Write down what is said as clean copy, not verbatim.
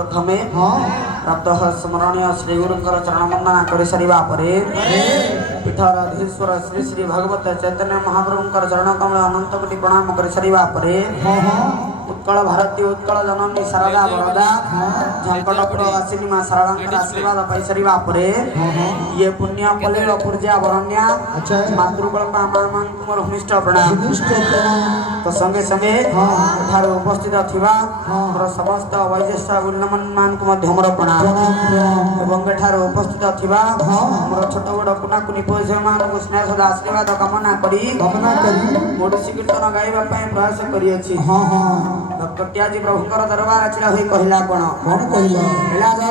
सर्वप्रथमे प्राप्त स्मरणीय श्री गुरुकर चरण वंदना कर सारिबा परे पीठाधीश्वर श्री श्री भगवत चैतन्य महाप्रभुकर चरण कमल अनंत कोटि प्रणाम कर सारिबा परे उत्कल भारती उत्कल जननी शारदा वरदा झंकटपुरवासिनी मां शारदांकर आशीर्वाद पाई सारिबा परे ये पुण्य पल्लीर पूर्जा वरण्या मातृकल्पा मां मोर भूमिष्ठ प्रणाम तो संगे संगे ठार उपस्थित थिबा मोर समस्त वैज्येष्ठ गुरुजन मान को मध्य मोर प्रणाम एवं ठार उपस्थित थिबा मोर छोट बड़ कुना कुनी पइसे मान को स्नेह सदा आशीर्वाद कामना करी ओडिसी कीर्तन गाइबा पई प्रयास करी अछि डॉक्टर त्याजी प्रभुकर दरबार छिड़ा होई कहिला कोन कहला